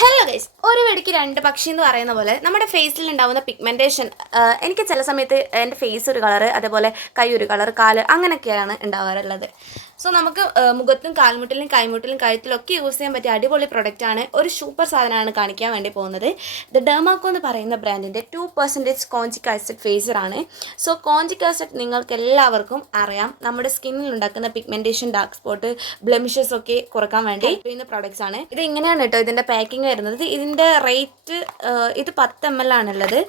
Hello guys, ഒരു വെടിക്ക് രണ്ട് പക്ഷി എന്ന് പറയുന്ന പോലെ നമ്മുടെ ഫേസിൽ ഉണ്ടാകുന്ന പിഗ്മെൻറ്റേഷൻ എനിക്ക് ചില സമയത്ത് എൻ്റെ ഫേസ് ഒരു കളറ്, അതേപോലെ കൈ ഒരു കളർ, കാല് അങ്ങനെയൊക്കെയാണ് ഉണ്ടാവാറുള്ളത്. സോ നമുക്ക് മുഖത്തും കാൽമുട്ടിലും കൈമുട്ടിലും കഴുത്തിലും ഒക്കെ യൂസ് ചെയ്യാൻ പറ്റിയ അടിപൊളി പ്രൊഡക്റ്റാണ്, ഒരു സൂപ്പർ സാധനമാണ് കാണിക്കാൻ വേണ്ടി പോകുന്നത്. ദ ഡെർമാക്കോ എന്ന് പറയുന്ന ബ്രാൻഡിൻ്റെ 2% കോഞ്ചിക് ആസിഡ് ഫേസറാണ്. സോ കോഞ്ചിക് ആസിഡ് നിങ്ങൾക്ക് എല്ലാവർക്കും അറിയാം, നമ്മുടെ സ്കിന്നിൽ ഉണ്ടാക്കുന്ന പിഗ്മെൻറ്റേഷൻ, ഡാർക്ക് സ്പോട്ട്, ബ്ലെമിഷസ് ഒക്കെ കുറക്കാൻ വേണ്ടി ചെയ്യുന്ന പ്രോഡക്റ്റ്സ് ആണ്. ഇത് ഇങ്ങനെയാണ് കേട്ടോ ഇതിൻ്റെ പാക്കിംഗ് വരുന്നത്. ഇതിൻ്റെ റേറ്റ് ഇത് 10 ml ആണുള്ളത്.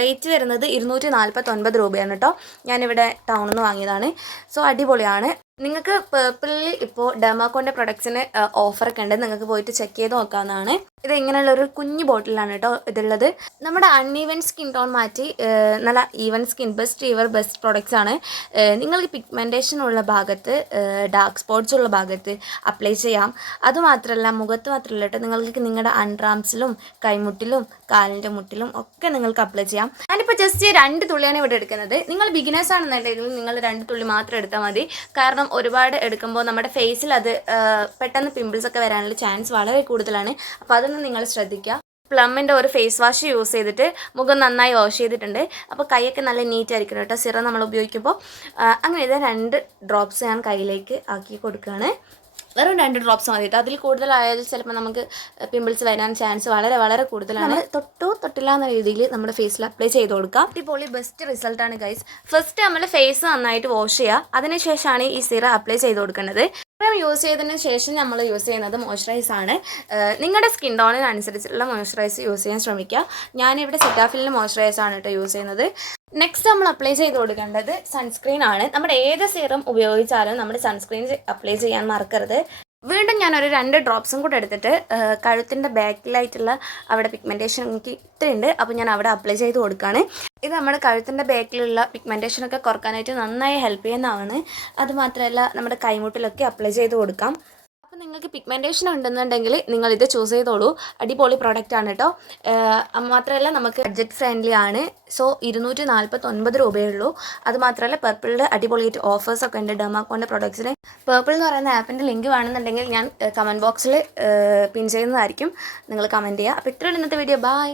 റേറ്റ് വരുന്നത് 249 രൂപയാണ് കേട്ടോ. ഞാനിവിടെ ടൗണിൽ നിന്ന് വാങ്ങിയതാണ്. സോ അടിപൊളിയാണ്. നിങ്ങൾക്ക് പേർപ്പിളിൽ ഇപ്പോൾ ഡെർമാക്കോൻ്റെ പ്രൊഡക്ട്സിന് ഓഫറൊക്കെ ഉണ്ട്, നിങ്ങൾക്ക് പോയിട്ട് ചെക്ക് ചെയ്ത് നോക്കാവുന്നതാണ്. ഇത് ഇങ്ങനെയുള്ളൊരു കുഞ്ഞു ബോട്ടിലാണ് കേട്ടോ ഇതുള്ളത്. നമ്മുടെ അൺഈവൻ സ്കിൻ ടോൺ മാറ്റി നല്ല ഈവൻ സ്കിൻ, ബെസ്റ്റ് പ്രൊഡക്ട്സ് ആണ്. നിങ്ങൾക്ക് പിഗ്മെൻറ്റേഷൻ ഉള്ള ഭാഗത്ത്, ഡാർക്ക് സ്പോട്ട്സ് ഉള്ള ഭാഗത്ത് അപ്ലൈ ചെയ്യാം. അതുമാത്രമല്ല, മുഖത്ത് മാത്രമല്ല കേട്ടോ, നിങ്ങൾക്ക് നിങ്ങളുടെ അൺറാംസിലും കൈമുട്ടിലും കാലിൻ്റെ മുട്ടിലും ഒക്കെ നിങ്ങൾക്ക് അപ്ലൈ ചെയ്യാം. ഞാനിപ്പോൾ ജസ്റ്റ് 2 തുള്ളിയാണ് ഇവിടെ എടുക്കുന്നത്. നിങ്ങൾ ബിഗിനേഴ്സ് ആണെന്നുണ്ടെങ്കിൽ നിങ്ങൾ 2 തുള്ളി മാത്രം എടുത്താൽ മതി. കാരണം ഒരുപാട് എടുക്കുമ്പോൾ നമ്മുടെ ഫേസിൽ അത് പെട്ടെന്ന് പിമ്പിൾസ് ഒക്കെ വരാനുള്ള ചാൻസ് വളരെ കൂടുതലാണ്. അപ്പോൾ അതൊന്നും നിങ്ങൾ ശ്രദ്ധിക്കുക. പ്ലമ്മിൻ്റെ ഒരു ഫേസ് വാഷ് യൂസ് ചെയ്തിട്ട് മുഖം നന്നായി വാഷ് ചെയ്തിട്ടുണ്ട്. അപ്പോൾ കൈയൊക്കെ നല്ല നീറ്റ് ആയിരിക്കണം കേട്ടോ സിറം നമ്മൾ ഉപയോഗിക്കുമ്പോൾ. അങ്ങനെ ഇത് 2 ഡ്രോപ്സ് ഞാൻ കയ്യിലേക്ക് ആക്കി കൊടുക്കുകയാണ്. വെറും 2 ഡ്രോപ്സ് മതി. അതിൽ കൂടുതലായാലും ചിലപ്പോൾ നമുക്ക് പിമ്പിൾസ് വരാൻ ചാൻസ് വളരെ കൂടുതലാണ്. തൊട്ടില്ല എന്ന രീതിയിൽ നമ്മുടെ ഫേസിൽ അപ്ലൈ ചെയ്ത് കൊടുക്കാം. അടിപൊളി ബെസ്റ്റ് റിസൾട്ടാണ് ഗൈസ്. ഫസ്റ്റ് നമ്മൾ ഫേസ് നന്നായിട്ട് വാഷ് ചെയ്യുക, അതിനുശേഷമാണ് ഈ സിറം അപ്ലൈ ചെയ്ത് കൊടുക്കേണ്ടത്. സിറം യൂസ് ചെയ്തതിന് ശേഷം നമ്മൾ യൂസ് ചെയ്യുന്നത് മോയ്സ്ചറൈസ് ആണ്. നിങ്ങളുടെ സ്കിൻ ടോണിനനുസരിച്ചുള്ള മോയ്സ്ചറൈസ് യൂസ് ചെയ്യാൻ ശ്രമിക്കുക. ഞാനിവിടെ സെറ്റാഫിലിൻ്റെ മോയ്സ്ചറൈസ് ആണ് കേട്ടോ യൂസ് ചെയ്യുന്നത്. നെക്സ്റ്റ് നമ്മൾ അപ്ലൈ ചെയ്ത് കൊടുക്കേണ്ടത് സൺസ്ക്രീൻ ആണ്. നമ്മുടെ ഏത് സിറം ഉപയോഗിച്ചാലും നമ്മുടെ സൺസ്ക്രീൻ അപ്ലൈ ചെയ്യാൻ മറക്കരുത്. വീണ്ടും ഞാനൊരു 2 ഡ്രോപ്സും കൂടെ എടുത്തിട്ട് കഴുത്തിൻ്റെ ബാക്കിലായിട്ടുള്ള അവിടെ പിഗ്മെൻറ്റേഷൻ എനിക്ക് ഇത്രയുണ്ട്, അപ്പോൾ ഞാൻ അവിടെ അപ്ലൈ ചെയ്ത് കൊടുക്കുകയാണ്. ഇത് നമ്മുടെ കഴുത്തിൻ്റെ ബാക്കിലുള്ള പിഗ്മെൻറ്റേഷനൊക്കെ കുറക്കാനായിട്ട് നന്നായി ഹെൽപ്പ് ചെയ്യുന്നതാണ്. അതുമാത്രമല്ല നമ്മുടെ കൈമുട്ടിലൊക്കെ അപ്ലൈ ചെയ്ത് കൊടുക്കാം. അപ്പോൾ നിങ്ങൾക്ക് പിഗ്മെൻറ്റേഷൻ ഉണ്ടെന്നുണ്ടെങ്കിൽ നിങ്ങളിത് ചൂസ് ചെയ്തോളൂ. അടിപൊളി പ്രോഡക്റ്റ് ആണ് കേട്ടോ. മാത്രമല്ല നമുക്ക് ബഡ്ജറ്റ് ഫ്രണ്ട്ലി ആണ്. സോ 249 രൂപയേ ഉള്ളൂ. അതുമാത്രമല്ല പർപ്പിളിൽ അടിപൊളിയായിട്ട് ഓഫേഴ്സൊക്കെ ഉണ്ട് ഡെർമാക്കോൻ്റെ പ്രൊഡക്ട്സിന്. പർപ്പിൾ എന്ന് പറയുന്ന ആപ്പിൻ്റെ ലിങ്ക് വേണമെന്നുണ്ടെങ്കിൽ ഞാൻ കമൻറ്റ് ബോക്സിൽ പിൻ ചെയ്യുന്നതായിരിക്കും. നിങ്ങൾ കമൻറ്റ് ചെയ്യുക. അപ്പോൾ ഇത്രയും ഇന്നത്തെ വീഡിയോ. ബൈ.